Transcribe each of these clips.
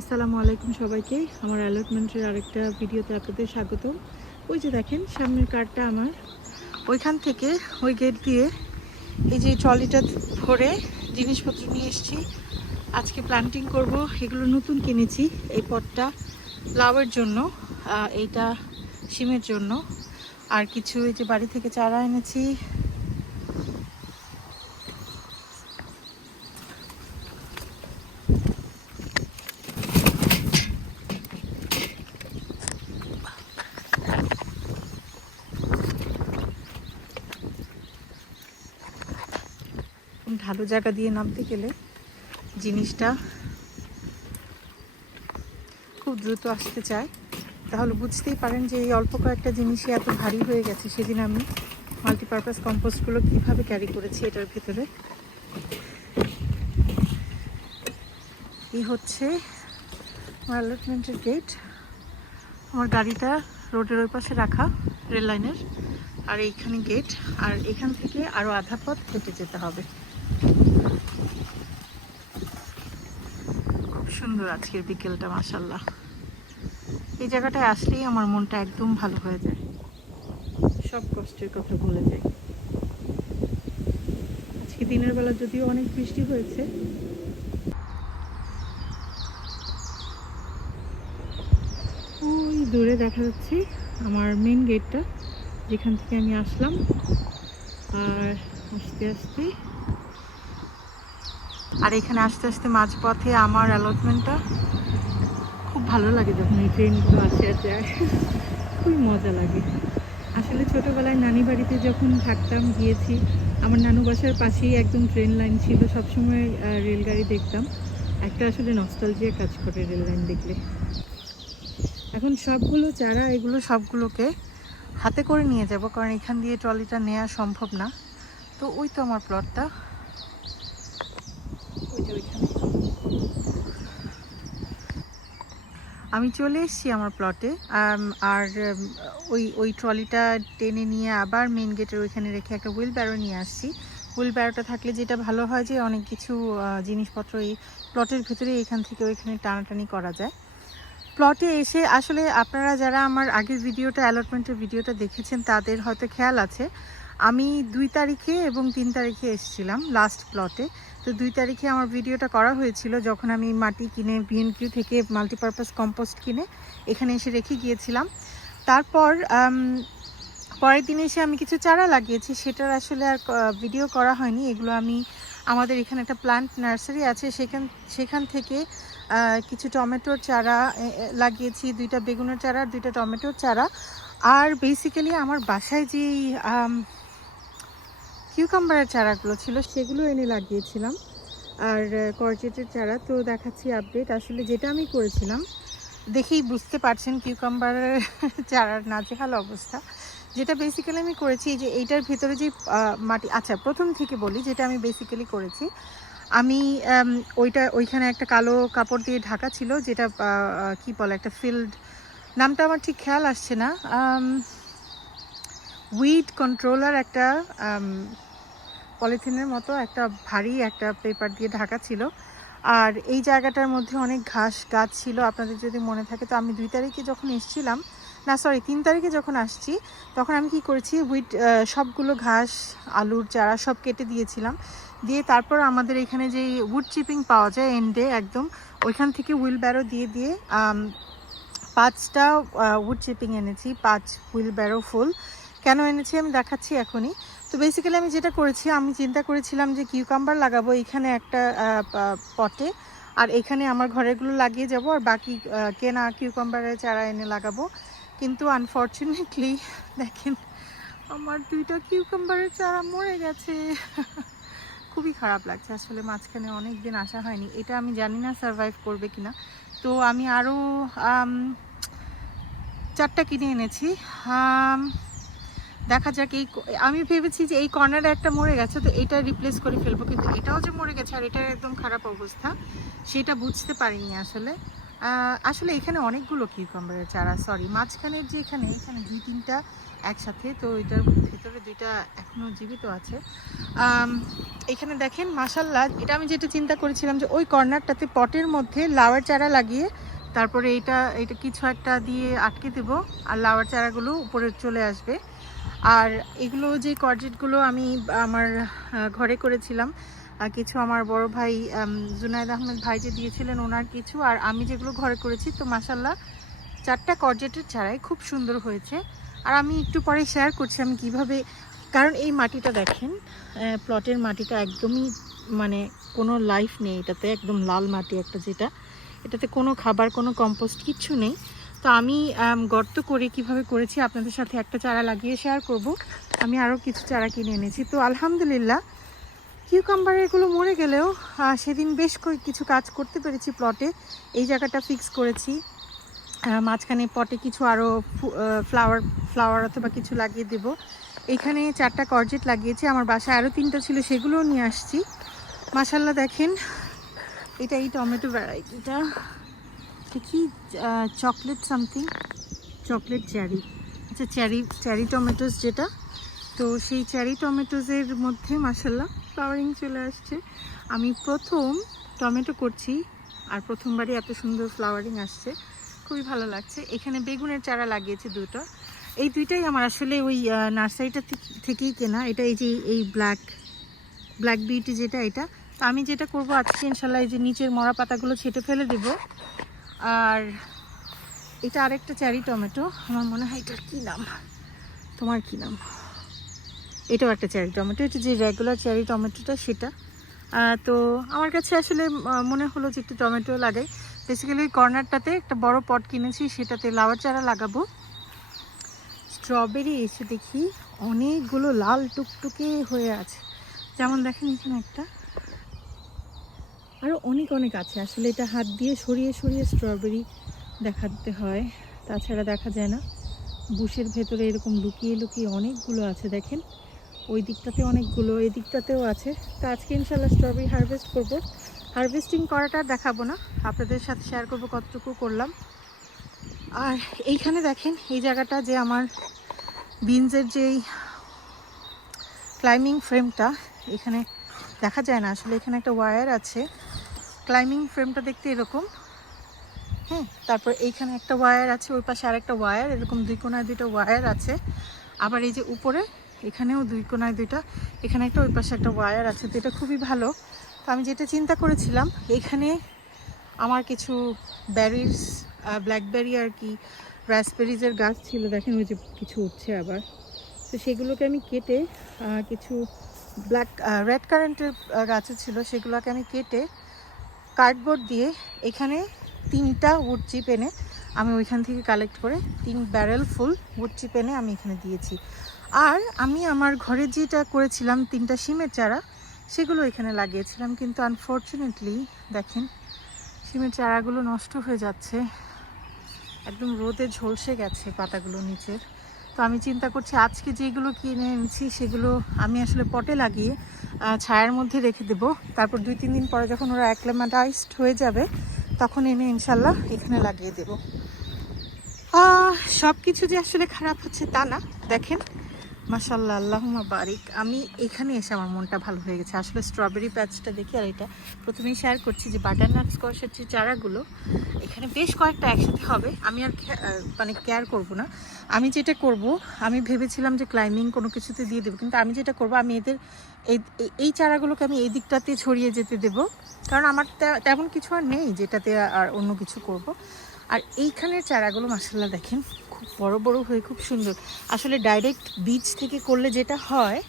আসসালামু আলাইকুম সবাইকে। আমার অ্যালটমেন্টের আরেকটা ভিডিওতে আপনাদের স্বাগতম। ওই যে দেখেন, সামনের কারটা আমার। ওইখান থেকে ওই গেট দিয়ে এই যে ট্রলিটা ধরে জিনিসপত্র নিয়ে এসেছি। আজকে প্ল্যান্টিং করব, এগুলো নতুন কিনেছি এই পটটা লাউয়ের জন্য এইটা সিমের জন্য। আর কিছু এই যে বাড়ি থেকে চারা এনেছি ঢালু জায়গা দিয়ে নামতে গেলে জিনিসটা খুব দ্রুত আসতে চায়। তাহলে বুঝতেই পারেন যে এই অল্প কয়েকটা জিনিসই এত ভারী হয়ে গেছে। সেদিন আমি মাল্টিপারপাস কম্পোস্টগুলো কীভাবে ক্যারি করেছি এটার ভেতরে। এই হচ্ছে আমার অ্যালটমেন্টের গেট আমার গাড়িটা রোডের ওই পাশে রাখা রেল লাইনের আর এইখানে গেট আর এখান থেকে আরও আধা পথ হেঁটে যেতে হবে। খুব সুন্দর আজকের বিকেলটা মাসাল্লাহ এই জায়গাটায় আসলেই আমার মনটা একদম ভালো হয়ে যায়। সব কষ্টের কথা ভুলে যায়। আজকে দিনের বেলা যদিও অনেক বৃষ্টি হয়েছে। ওই দূরে দেখা যাচ্ছে আমার মেন গেটটা যেখান থেকে আমি আসলাম। আর আস্তে আস্তে আর এখানে আস্তে আস্তে মাঝপথে আমার অ্যালটমেন্টটা খুব ভালো লাগে যখন এই ট্রেনগুলো আসে আর যায়। খুবই মজা লাগে। আসলে ছোটোবেলায় নানি বাড়িতে যখন থাকতাম, গিয়েছি, আমার নানু বাসার পাশেই একদম ট্রেন লাইন ছিল, সবসময় রেলগাড়ি দেখতাম। একটা আসলে নস্টালজিয়া কাজ করে রেল লাইন দেখলে। এখন সবগুলো চারা এগুলো সবগুলোকে হাতে করে নিয়ে যাব, কারণ এখান দিয়ে ট্রলিটা নেওয়া সম্ভব না। তো ওই তো আমার প্লটটা ওই যে ওইখানে আমি চলে এসেছি আমার প্লটে আর ওই ওই ট্রলিটা টেনে নিয়ে আবার মেন গেটের ওইখানে রেখে একটা হুইল ব্যারো নিয়ে আসছি। হুইল ব্যারোটা থাকলে যেটা ভালো হয় যে, অনেক কিছু জিনিসপত্র এই প্লটের ভেতরে এখান থেকে ওইখানে টানাটানি করা যায়। প্লটে এসে আসলে আপনারা যারা আমার আগের ভিডিওটা অ্যালটমেন্টের ভিডিওটা দেখেছেন, তাদের হয়তো খেয়াল আছে আমি দুই তারিখে এবং তিন তারিখে এসেছিলাম লাস্ট প্লটে তো দুই তারিখে আমার ভিডিওটা করা হয়েছিল যখন আমি মাটি কিনে বিএনকিউ থেকে মাল্টিপারপাস কম্পোস্ট কিনে এখানে এসে রেখে গিয়েছিলাম। তারপর পরের দিন এসে আমি কিছু চারা লাগিয়েছি, সেটার আসলে আর ভিডিও করা হয়নি। এগুলো আমি আমাদের এখানে একটা প্লান্ট নার্সারি আছে, সেখান সেখান থেকে কিছু টমেটোর চারা লাগিয়েছি, দুইটা বেগুনের চারা দুইটা টমেটোর চারা। আর বেসিক্যালি আমার বাসায় যে কিউকাম্বারের চারাগুলো ছিল, সেগুলো এনে লাগিয়েছিলাম। আর করচেটের চারা, তো দেখাচ্ছি আপডেট আসলে যেটা আমি করেছিলাম, দেখেই বুঝতে পারছেন কিউকাম্বারের চারার নাজেহাল অবস্থা। যেটা বেসিক্যালি আমি করেছি যে এইটার ভেতরে যে মাটি আচ্ছা প্রথম থেকে বলি যেটা আমি বেসিক্যালি করেছি, আমি ওইটা, ওইখানে একটা কালো কাপড় দিয়ে ঢাকা ছিল, যেটা কি বলে, একটা ফিল্ড নামটা আমার ঠিক খেয়াল আসছে না। উইড কন্ট্রোলার একটা পলিথিনের মতো একটা ভারী একটা পেপার দিয়ে ঢাকা ছিল। আর এই জায়গাটার মধ্যে অনেক ঘাস গাছ ছিল, আপনাদের যদি মনে থাকে। তো আমি দুই তারিখে যখন এসেছিলাম, না সরি তিন তারিখে যখন আসছি, তখন আমি কি করেছি উইট সবগুলো ঘাস, আলুর চারা সব কেটে দিয়েছিলাম। দিয়ে তারপর আমাদের এখানে যে উড চিপিং পাওয়া যায় এন্ডে একদম, ওইখান থেকে হুইল ব্যারো দিয়ে দিয়ে পাঁচটা উড চিপিং এনেছি, পাঁচ হুইল ব্যারো ফুল কেন এনেছি আমি দেখাচ্ছি এখনই। তো বেসিক্যালি আমি যেটা করেছি, আমি চিন্তা করেছিলাম যে কিউকাম্বার লাগাবো এখানে একটা পটে আর এখানে আমার ঘরেরগুলো লাগিয়ে যাব, আর বাকি কেনা কিউকাম্বারের চারা এনে লাগাবো। কিন্তু আনফর্চুনেটলি দেখেন, আমার দুইটা কিউকাম্বারের চারা মরে গেছে। খুবই খারাপ লাগছে। আসলে মাঝখানে অনেক দিন আসা হয়নি। এটা আমি জানি না সারভাইভ করবে কিনা। তো আমি আরও চারটা কিনে এনেছি। দেখা যাক এই আমি ভেবেছি যে এই কর্নারে একটা মরে গেছে, তো এটা রিপ্লেস করে ফেলব। কিন্তু এটাও যে মরে গেছে আর এটার একদম খারাপ অবস্থা, সেটা বুঝতে পারিনি আসলে। আসলে এখানে অনেকগুলো কিউকাম্বারের চারা সরি মাঝখানের যে এখানে এখানে দুই তিনটা একসাথে, তো এটার ভিতরে দুইটা এখনও জীবিত আছে। এখানে দেখেন মাসাল্লাহ এটা আমি যেটা চিন্তা করেছিলাম যে ওই কর্নারটাতে পটের মধ্যে লাউয়ের চারা লাগিয়ে তারপরে এইটা এটা কিছু একটা দিয়ে আটকে দেবো, আর লাউয়ের চারাগুলো উপরে চলে আসবে। আর এগুলো যে কর্জেটগুলো আমি, আমার ঘরে করেছিলাম কিছু আমার বড় ভাই জুনায়দ আহমেদ ভাই যে দিয়েছিলেন ওনার কিছু, আর আমি যেগুলো ঘরে করেছি, তো মাসাল্লাহ চারটা কর্জেটের ছাড়াই খুব সুন্দর হয়েছে। আর আমি একটু পরে শেয়ার করছি আমি কীভাবে, কারণ এই মাটিটা দেখেন প্লটের মাটিটা একদমই মানে কোনো লাইফ নেই, এটাতে একদম লাল মাটি একটা যেটা, এটাতে কোনো খাবার, কোনো কম্পোস্ট কিচ্ছু নেই। তো আমি গর্ত করে কীভাবে করেছি আপনাদের সাথে একটা চারা লাগিয়ে শেয়ার করব। আমি আরও কিছু চারা কিনে এনেছি। তো আলহামদুলিল্লাহ কিউকাম্বারেরগুলো মরে গেলেও সেদিন বেশ কিছু কাজ করতে পেরেছি প্লটে এই জায়গাটা ফিক্স করেছি। মাঝখানে পটে কিছু আরও ফ্লাওয়ার ফ্লাওয়ার অথবা কিছু লাগিয়ে দেব। এখানে চারটা কর্জেট লাগিয়েছি। আমার বাসায় আরও তিনটা ছিল, সেগুলোও নিয়ে আসছি। মাসাল্লাহ দেখেন, এটা এই টমেটো ভ্যারাইটিটা কি চকলেট সামথিং চকলেট চেরি আচ্ছা চেরি চেরি টমেটোস যেটা। তো সেই চেরি টমেটোজের মধ্যে মাসাল্লাহ ফ্লাওয়ারিং চলে আসছে। আমি প্রথম টমেটো করছি, আর প্রথমবারই এত সুন্দর ফ্লাওয়ারিং আসছে। খুবই ভালো লাগছে। এখানে বেগুনের চারা লাগিয়েছি দুটো। এই দুইটাই আমার আসলে ওই নার্সারিটা থেকেই কেনা। এটা এই যে, এই ব্ল্যাক ব্ল্যাক বিউটি যেটা, এটা। তো আমি যেটা করব আজকে ইনশাল্লাহ এই যে নিচের মরা পাতাগুলো ছেটে ফেলে দেব। আর এটা আরেকটা চেরি টমেটো আমার মনে হয় এটার কী নাম? তোমার কী নাম? এটাও একটা চেরি টমেটো এটা যে রেগুলার চেরি টমেটোটা সেটা। তো আমার কাছে আসলে মনে হলো যে একটু টমেটো লাগাই। বেসিক্যালি কর্নারটাতে একটা বড় পট কিনেছি, সেটাতে লাউয়ার চারা লাগাবো। স্ট্রবেরি এসে দেখি, অনেকগুলো লাল টুকটুকে হয়ে আছে। যেমন দেখেন এখানে একটা। আরও অনেক অনেক আছে। আসলে এটা হাত দিয়ে সরিয়ে সরিয়ে স্ট্রবেরি দেখাতে হয়। তাছাড়া দেখা যায় না, বুশের ভেতরে এরকম লুকিয়ে লুকিয়ে অনেকগুলো আছে, দেখেন। ওই দিকটাতে অনেকগুলো, এই দিকটাতেও আছে। তো আজকে ইনশাল্লাহ স্ট্রবেরি হারভেস্ট করব। হারভেস্টিং করাটা দেখাবো না। আপনাদের সাথে শেয়ার করব কতটুকু করলাম। আর এইখানে দেখেন, এই জায়গাটা যে আমার বিনসের যেই ক্লাইম্বিং ফ্রেমটা এখানে দেখা যায় না, আসলে এখানে একটা ওয়্যার আছে। ক্লাইম্বিং ফ্রেমটা দেখতে এরকম। হ্যাঁ তারপর এইখানে একটা ওয়্যার আছে, ওই পাশে আরেকটা ওয়্যার এরকম দুই কোনায় দুইটা ওয়্যার আছে। আবার এই যে উপরে, এখানেও দুই কোনায় দুইটা, এখানে একটা, ওই পাশে একটা ওয়্যার আছে, তো এটা খুবই ভালো। তো আমি যেটা চিন্তা করেছিলাম, এখানে আমার কিছু ব্যারিস ব্ল্যাকবেরি আর কি রাসবেরিজের গাছ ছিল, দেখেন ওই যে কিছু উঠছে আবার। তো সেগুলোকে আমি কেটে কিছু ব্ল্যাক রেড কারেন্টের গাছও ছিল, সেগুলোকে আমি কেটে কার্ডবোর্ড দিয়ে এখানে তিনটা উড চিপ এনে আমি ওইখান থেকে কালেক্ট করে তিন ব্যারেল ফুল উড চিপ এনে আমি এখানে দিয়েছি। আর আমি আমার ঘরে যেটা করেছিলাম, তিনটা সিমের চারা, সেগুলো এখানে লাগিয়েছিলাম, কিন্তু আনফর্চুনেটলি দেখেন, সিমের চারাগুলো নষ্ট হয়ে যাচ্ছে। একদম রোদে ঝলসে গেছে পাতাগুলো নিচের। তো আমি চিন্তা করছি, আজকে যেগুলো কিনে এনেছি সেগুলো আমি আসলে পটে লাগিয়ে ছায়ার মধ্যে রেখে দেব। তারপর দুই, তিন দিন পরে যখন ওরা অ্যাক্লেমাটাইজড হয়ে যাবে, তখন এনে ইনশাল্লাহ এখানে লাগিয়ে দেব। সব কিছু যে আসলে খারাপ হচ্ছে তা না। দেখেন মাসাল্লাহ আল্লাহুমা বারিক। আমি এখানে এসে আমার মনটা ভালো হয়ে গেছে। আসলে স্ট্রবেরি প্যাচটা দেখি আর এটা। প্রথমেই শেয়ার করছি যে বাটার নাট স্কোয়াশের যে চারাগুলো, এখানে বেশ কয়েকটা একসাথে হবে। আমি আর মানে কেয়ার করব না। আমি যেটা করব, আমি ভেবেছিলাম যে ক্লাইম্বিং কোনো কিছুতে দিয়ে দেবো, কিন্তু আমি যেটা করব, আমি এদের এই চারাগুলোকে আমি এই দিকটাতে ছড়িয়ে যেতে দেব। কারণ আমার তেমন কিছু আর নেই যেটাতে আর অন্য কিছু করব। আর এইখানের চারাগুলো মাসাল্লাহ দেখেন, খুব বড় বড় হয়ে খুব সুন্দর। আসলে ডাইরেক্ট বীজ থেকে করলে যেটা হয়,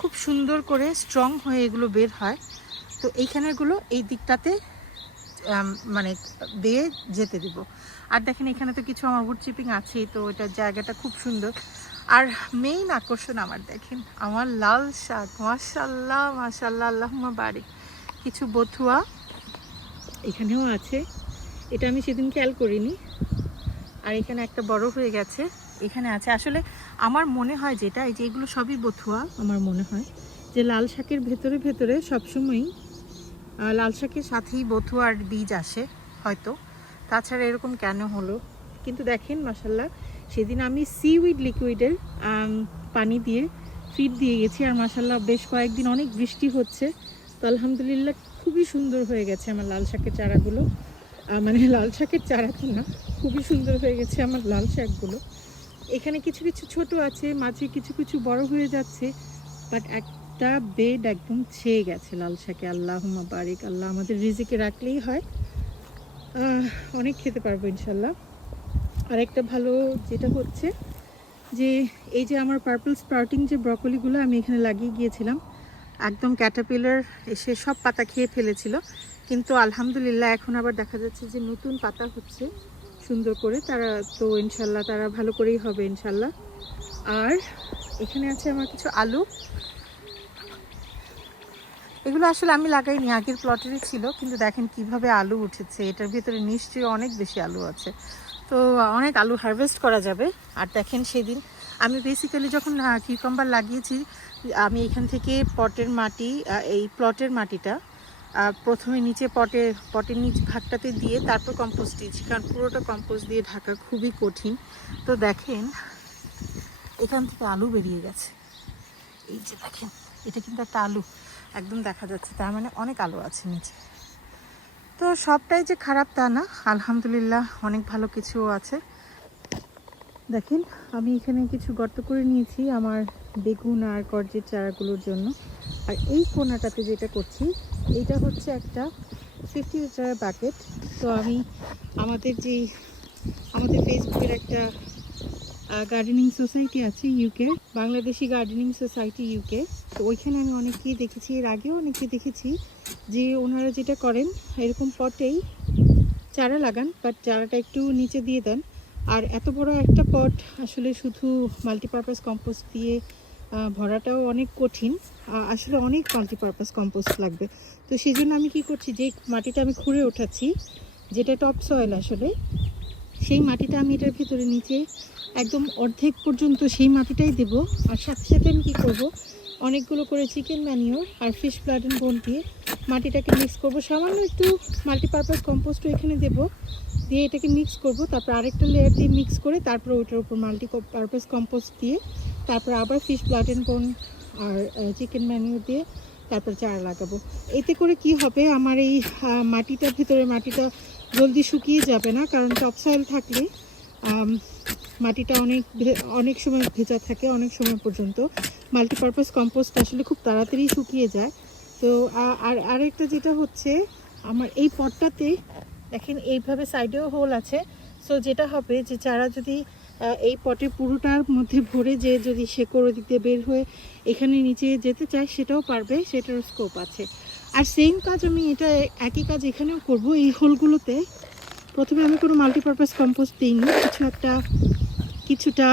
খুব সুন্দর করে স্ট্রং হয়ে এগুলো বের হয়। তো এইখানেরগুলো এই দিকটাতে মানে বেয়ে যেতে দিব। আর দেখেন, এখানে তো কিছু আমার উড চিপিং আছেই, তো এটার জায়গাটা খুব সুন্দর। আর মেইন আকর্ষণ আমার, দেখেন, আমার লাল শাক মাশাল্লাহ মাশাল্লাহ আল্লাহুম্মা বাড়ি কিছু বথুয়া এখানেও আছে। এটা আমি সেদিন খেয়াল করিনি। আর এখানে একটা বড় হয়ে গেছে। এখানে আছে। আসলে আমার মনে হয় যেটা, এই যে এগুলো সবই বথুয়া, আমার মনে হয়, যে লাল শাকের ভেতরে ভেতরে সবসময়ই লাল শাকের সাথেই বথুয়ার বীজ আসে, হয়তো। তাছাড়া এরকম কেন হলো? কিন্তু দেখেন মাসাল্লাহ সেদিন আমি সিউইড লিকুইডের পানি দিয়ে ফিড দিয়ে গেছি। আর মাসাল্লাহ বেশ কয়েকদিন অনেক বৃষ্টি হচ্ছে। তো আলহামদুলিল্লাহ, খুবই সুন্দর হয়ে গেছে আমার লাল শাকের চারাগুলো। মানে লাল শাকের চারা তো না, খুবই সুন্দর হয়ে গেছে আমার লাল শাকগুলো। এখানে কিছু কিছু ছোট আছে, মাঝে কিছু কিছু বড় হয়ে যাচ্ছে বাট একটা বেড একদম ছেয়ে গেছে লাল শাকে। আল্লাহ বারিক, আল্লাহ আমাদের রিজিকে রাখলেই হয়। অনেক খেতে পারব ইনশাল্লাহ আর একটা ভালো যেটা হচ্ছে যে, এই যে আমার পার্পল স্প্রাউটিং যে ব্রকলিগুলো আমি এখানে লাগিয়ে গিয়েছিলাম, একদম ক্যাটাপিলার এসে সব পাতা খেয়ে ফেলেছিল। কিন্তু আলহামদুলিল্লাহ এখন আবার দেখা যাচ্ছে যে নতুন পাতা হচ্ছে, সুন্দর করে। তারা তো ইনশাল্লাহ তারা ভালো করেই হবে ইনশাল্লাহ। আর এখানে আছে আমার কিছু আলু। এগুলো আসলে আমি লাগাইনি, আগের প্লটেরই ছিল, কিন্তু দেখেন কীভাবে আলু উঠেছে। এটার ভিতরে নিশ্চয়ই অনেক বেশি আলু আছে। তো অনেক আলু হারভেস্ট করা যাবে। আর দেখেন সেদিন আমি বেসিক্যালি যখন কিউকাম্বার লাগিয়েছি, আমি এখান থেকে পটের মাটি এই প্লটের মাটিটা প্রথমে নিচে পটে, পটের নিচ ভাগটাতে দিয়ে তারপর কম্পোস্ট দিয়েছি, কারণ পুরোটা কম্পোস্ট দিয়ে ঢাকা খুবই কঠিন। তো দেখেন, এখান থেকে আলু বেরিয়ে গেছে। এই যে দেখেন, এটা কিন্তু একটা আলু, একদম দেখা যাচ্ছে, তার মানে অনেক আলু আছে নিচে। তো সবটাই যে খারাপ তা না, আলহামদুলিল্লাহ অনেক ভালো কিছুও আছে। দেখেন, আমি এখানে কিছু গর্ত করে নিয়েছি আমার বেগুন আর করজের চারাগুলোর জন্য। আর এই কোনাটাতে যেটা করছি এইটা হচ্ছে একটা ফিফটি লিটারের বাকেট তো আমি আমাদের যে, আমাদের ফেসবুকের একটা গার্ডেনিং সোসাইটি আছে UK Bangladeshi gardening society UK তো ওইখানে আমি অনেকেই দেখেছি, এর আগেও অনেকে দেখেছি যে ওনারা যেটা করেন, এরকম পটেই চারা লাগান বাট চারাটা একটু নিচে দিয়ে দেন। আর এত বড় একটা পট আসলে শুধু মাল্টিপারপাস কম্পোস্ট দিয়ে ভরাটাও অনেক কঠিন। আসলে অনেক মাল্টিপারপাস কম্পোস্ট লাগবে। তো সেই জন্য আমি কি করছি যে মাটিটা আমি খুঁড়ে ওঠাচ্ছি, যেটা টপ সয়েল আসলে, সেই মাটিটা আমি এটার ভিতরে নিচে একদম অর্ধেক পর্যন্ত সেই মাটিটাই দেব। আর সাথে সাথে আমি কী করব, অনেকগুলো করে চিকেন ম্যানিওর আর ফিশ অ্যান্ড বোন দিয়ে মাটিটাকে মিক্স করব। সামান্য একটু মাল্টিপারপাস কম্পোস্টও এখানে দেব। দিয়ে এটাকে মিক্স করব, তারপর আরেকটা লেয়ার দিয়ে মিক্স করে তারপর ওইটার উপর মাল্টি পারপাস কম্পোস্ট দিয়ে তারপর আবার ফিশ ব্লাড অ্যান্ড বোন আর চিকেন ম্যানিওর দিয়ে তারপর চারা লাগাবো। এতে করে কি হবে? আমার এই মাটিটার ভিতরে মাটিটা জলদি শুকিয়ে যাবে না, কারণ টপ সয়েল থাকলে মাটিটা অনেক অনেক সময় ভেজা থাকে, অনেক সময় পর্যন্ত। মাল্টিপারপাস কম্পোস্ট আসলে খুব তাড়াতাড়ি শুকিয়ে যায়। তো আর, আরেকটা যেটা হচ্ছে, আমার এই পটটাতে, দেখেন এইভাবে সাইডেও হোল আছে। সো যেটা হবে যে চারা যদি এই পটে পুরোটার মধ্যে ভরে যে যদি শেকড় দিয়ে বের হয়ে এখানে নিচে যেতে চায়, সেটাও পারবে সেটার স্কোপ আছে। আর সেম কাজ আমি এটা একই কাজ এখানেও করব, এই হোলগুলোতে। প্রথমে আমি কোনো মাল্টিপারপাস কম্পোস্ট দিইনি, কিছু একটা, কিছুটা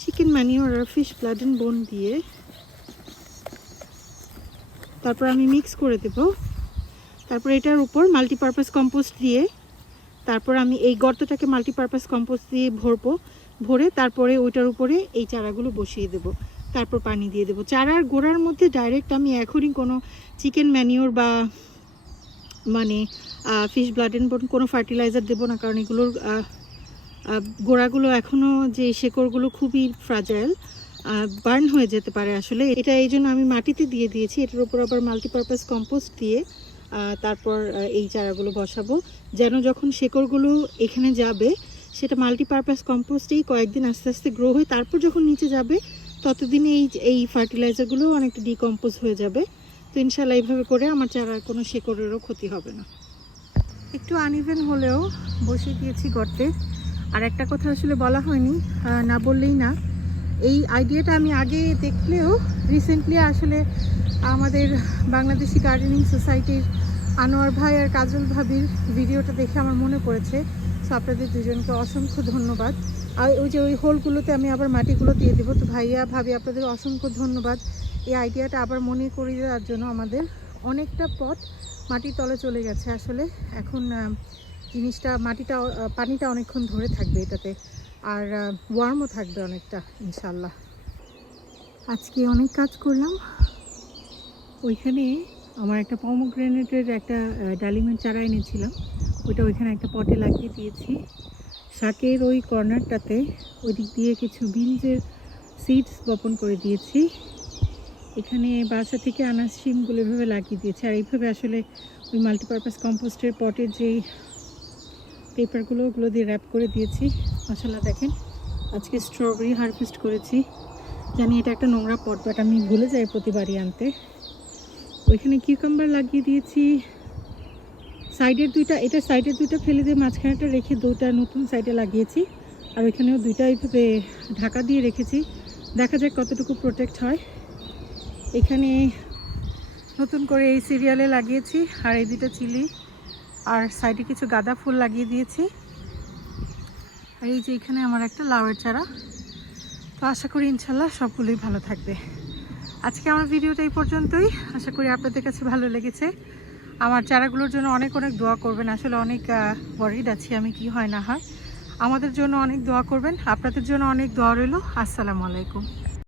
চিকেন ম্যানিওর আর ফিশ ব্লাড অ্যান্ড বোন দিয়ে। তারপর আমি মিক্স করে দেব। তারপর এটার উপর মাল্টিপারপাস কম্পোস্ট দিয়ে তারপর আমি এই গর্তটাকে মাল্টিপারপাস কম্পোস্ট দিয়ে ভরবো, ভরে তারপরে ওইটার উপরে এই চারাগুলো বসিয়ে দেব। তারপর পানি দিয়ে দেবো। চারার গোড়ার মধ্যে ডাইরেক্ট আমি এখনই কোনো চিকেন ম্যানিওর বা মানে ফিশ ব্লাড অ্যান্ড বোন কোনো ফার্টিলাইজার দেবো না, কারণ এগুলোর গোড়াগুলো এখনও যে শেকড়গুলো খুবই ফ্রাজাইল বার্ন হয়ে যেতে পারে আসলে। এটা এই জন্য আমি মাটিতে দিয়ে দিয়েছি। এটার উপর আবার মাল্টিপারপাস কম্পোস্ট দিয়ে তারপর এই চারাগুলো বসাবো। যেন যখন শেকড়গুলো এখানে যাবে, সেটা মাল্টিপারপাস কম্পোস্টেই কয়েকদিন আস্তে আস্তে গ্রো হয়ে তারপর যখন নিচে যাবে, ততদিনে এই এই ফার্টিলাইজারগুলো অনেকটা ডিকম্পোজ হয়ে যাবে। তো ইনশাল্লাহ এইভাবে করে আমার চারার কোনো শেকড়েরও ক্ষতি হবে না। একটু আনইভেন হলেও বসিয়ে দিয়েছি গর্তে। আর একটা কথা আসলে বলা হয়নি না বললেই না। এই আইডিয়াটা আমি আগে দেখলেও রিসেন্টলি আসলে আমাদের বাংলাদেশি গার্ডেনিং সোসাইটির আনোয়ার ভাই আর কাজল ভাবির ভিডিওটা দেখে আমার মনে পড়েছে। সো আপনাদের দুজনকে অসংখ্য ধন্যবাদ। আর ওই যে ওই হোলগুলোতে আমি আবার মাটিগুলো দিয়ে দেবো। তো ভাইয়া, ভাবি, আপনাদের অসংখ্য ধন্যবাদ। এই আইডিয়াটা আবার মনে করিয়ে দেওয়ার জন্য আমাদের অনেকটা পথ মাটির তলে চলে গেছে। আসলে এখন জিনিসটা, মাটিটা, পানিটা অনেকক্ষণ ধরে থাকবে এটাতে। আর ওয়ার্মও থাকবে অনেকটা ইনশাল্লাহ আজকে অনেক কাজ করলাম। ওইখানে আমার একটা পমোগ্রেনেটের একটা ডালিমের চারা এনেছিলাম। ওইটা ওইখানে একটা পটে লাগিয়ে দিয়েছি। শাকের ওই কর্নারটাতে ওই দিক দিয়ে কিছু বিনজের সিডস বপন করে দিয়েছি। এখানে বাসা থেকে আনা শিমগুলো এভাবে লাগিয়ে দিয়েছি। আর এইভাবে আসলে ওই মাল্টিপারপাস কম্পোস্টের পটের যেই পেপারগুলো ওগুলো দিয়ে র্যাপ করে দিয়েছি। মশলা দেখেন। আজকে স্ট্রবেরি হারভেস্ট করেছি। জানি এটা একটা নোংরা পট বাট আমি ভুলে যাই প্রতিবারই আনতে। ওইখানে কিউকাম্বার লাগিয়ে দিয়েছি। সাইডের দুইটা, এটা সাইডের দুইটা ফেলে দিয়ে মাঝখানেটা রেখে দুইটা নতুন সাইডে লাগিয়েছি। আর ওইখানেও দুইটা এইভাবে ঢাকা দিয়ে রেখেছি। দেখা যাক কতটুকু প্রোটেক্ট হয়। এখানে নতুন করে এই সিরিয়ালে লাগিয়েছি। আর এই দুটো চিলি আর সাইডে কিছু গাঁদা ফুল লাগিয়ে দিয়েছি। আর এই যে এখানে আমার একটা লাউয়ের চারা। তো আশা করি ইনশাল্লাহ সবগুলোই ভালো থাকবে। আজকে আমার ভিডিওটা এই পর্যন্তই। আশা করি আপনাদের কাছে ভালো লেগেছে। আমার চারাগুলোর জন্য অনেক অনেক দোয়া করবেন। আসলে অনেক ওয়ারিড আছি আমি কি হয় না হয়। আমাদের জন্য অনেক দোয়া করবেন। আপনাদের জন্য অনেক দোয়া রইল। আসসালামু আলাইকুম।